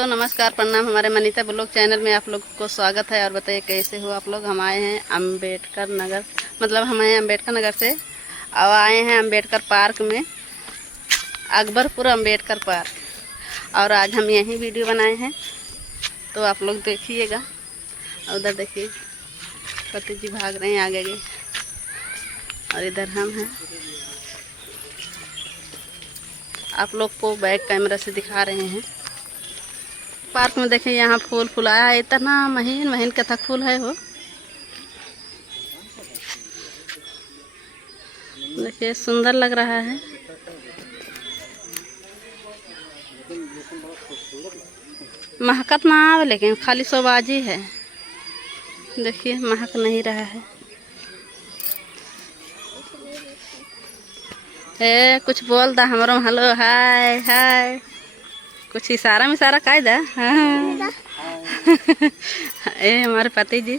दोस्तों नमस्कार प्रणाम। हमारे मनीता ब्लॉग चैनल में आप लोग को स्वागत है। और बताइए कैसे हो आप लोग। हम आए हैं अम्बेडकर नगर, मतलब हम आए अम्बेडकर नगर से और आए हैं अम्बेडकर पार्क में, अकबरपुर अम्बेडकर पार्क। और आज हम यहीं वीडियो बनाए हैं तो आप लोग देखिएगा। उधर देखिए पति जी भाग रहे हैं आगे और इधर हम हैं। आप लोग को बैक कैमरा से दिखा रहे हैं। पार्क में देखिए यहाँ फूल फुलाया है, इतना महीन महीन कथा फूल है वो। देखिए सुंदर लग रहा है। महकत ना आवे लेकिन खाली शोबाजी है। देखिए महक नहीं रहा है। कुछ बोल दा हमरो हेलो हाय हाय, कुछ इशारा मिशारा कायदा। हाँ। ये हमारे पति जी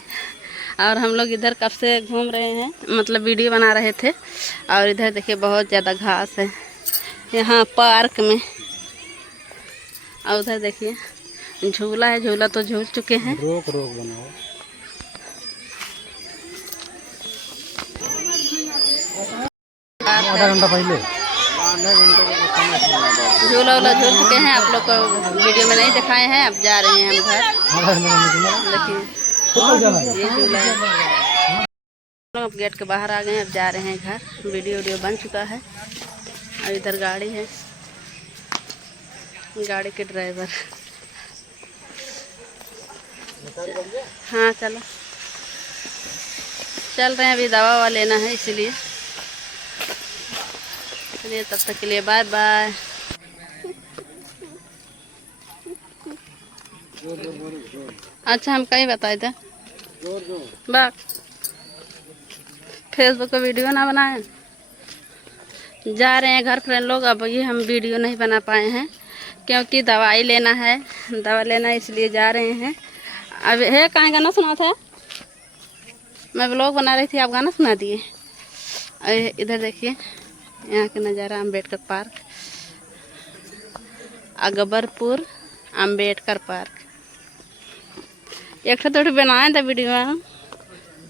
और हम लोग इधर कब से घूम रहे हैं, मतलब वीडियो बना रहे थे। और इधर देखिए बहुत ज़्यादा घास है यहाँ पार्क में। और उधर देखिए झूला है, झूला तो झूल चुके हैं। रोक रोक बनाओ। आधा घंटा पहले झूला वूला झूल चुके हैं। आप लोग को वीडियो में नहीं दिखाए हैं। अब जा रहे हैं हम घर। देखिए ये झूला है। लोग अब गेट के बाहर आ गए हैं। अब जा रहे हैं घर। वीडियो बन चुका है। और इधर गाड़ी है, गाड़ी के ड्राइवर। हाँ चलो चल रहे हैं। अभी दवा ववा लेना है इसीलिए। चलिए तब तक के लिए बाय बाय। अच्छा हम कहीं बताए थे बात, फेसबुक पे वीडियो ना बनाए। जा रहे हैं घर फ्रेंड लोग। अब ये हम वीडियो नहीं बना पाए हैं क्योंकि दवाई लेना है, दवा लेना है इसलिए जा रहे हैं। अब है कहाँ गाना सुना था, मैं ब्लॉग बना रही थी, आप गाना सुना दिए। इधर देखिए यहाँ का नज़ारा, अम्बेडकर पार्क, अकबरपुर अम्बेडकर पार्क। एक तो बनाए थे वीडियो,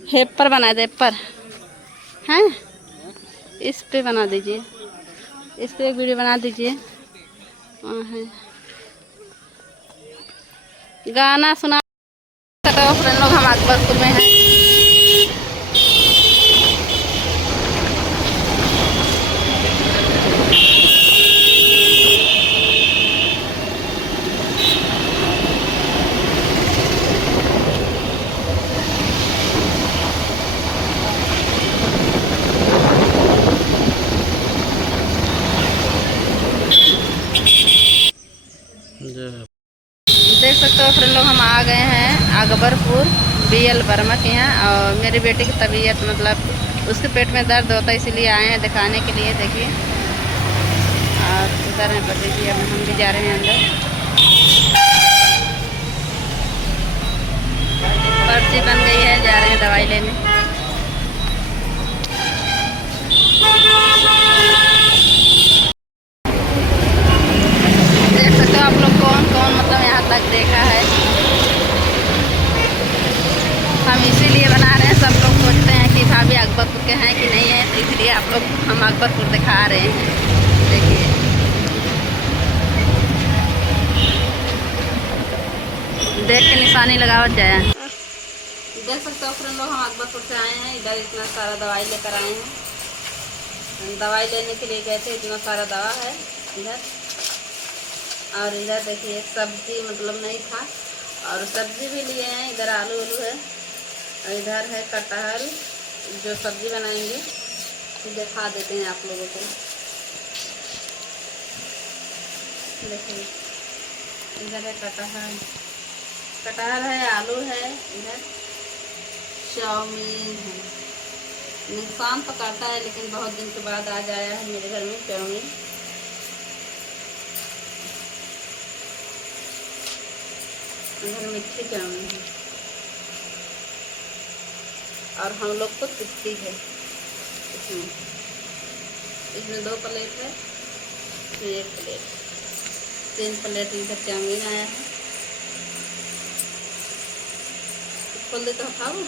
हेप पर बनाए थे पर हैं, इस पे बना दीजिए, इस पे एक वीडियो बना दीजिए। गाना सुना तो फ्रेंड लोग हम अकबरपुर में हैं। देख सकते हो फ्रेंड लोग हम आ गए हैं अकबरपुर BL वर्मा के यहाँ। और मेरी बेटी की तबीयत, मतलब उसके पेट में दर्द होता है इसीलिए आए हैं दिखाने के लिए। देखिए और उधर हैं पति जी। अब हम भी जा रहे हैं अंदर। पर्ची बन गई है, जा रहे हैं दवाई लेने। देख सकते हो आप लोग कौन कौन मतलब यहाँ तक देखा है। हम इसीलिए बना रहे हैं। सब लोग सोचते हैं कि भाभी अकबरपुर के हैं कि नहीं है, इसलिए आप लोग हम अकबरपुर दिखा रहे हैं। देखिए देख के निशानी लगावत जाए। देख सकते हो फ्रेंड लोग हम अकबरपुर से आए हैं। इधर इतना सारा दवाई लेकर आए हैं। दवाई लेने के लिए गए थे, इतना सारा दवा है इधर। और इधर देखिए सब्जी मतलब नहीं था और सब्जी भी लिए हैं। इधर आलू उलू है और इधर है कटहल, जो सब्जी बनाएंगे दिखा देते हैं आप लोगों को। देखिए इधर है कटहल, कटहल है, आलू है, इधर चाउमीन है। नुकसान तो करता है लेकिन बहुत दिन के बाद आज आया है मेरे घर में चाउमीन। इधर मीठी चाउमीन है और हम लोग को तिस्ती है इसमें 2 प्लेट है, इसमें 1 प्लेट, 3 प्लेट इधर चाउमीन आया है। खोल देते हो खाओ।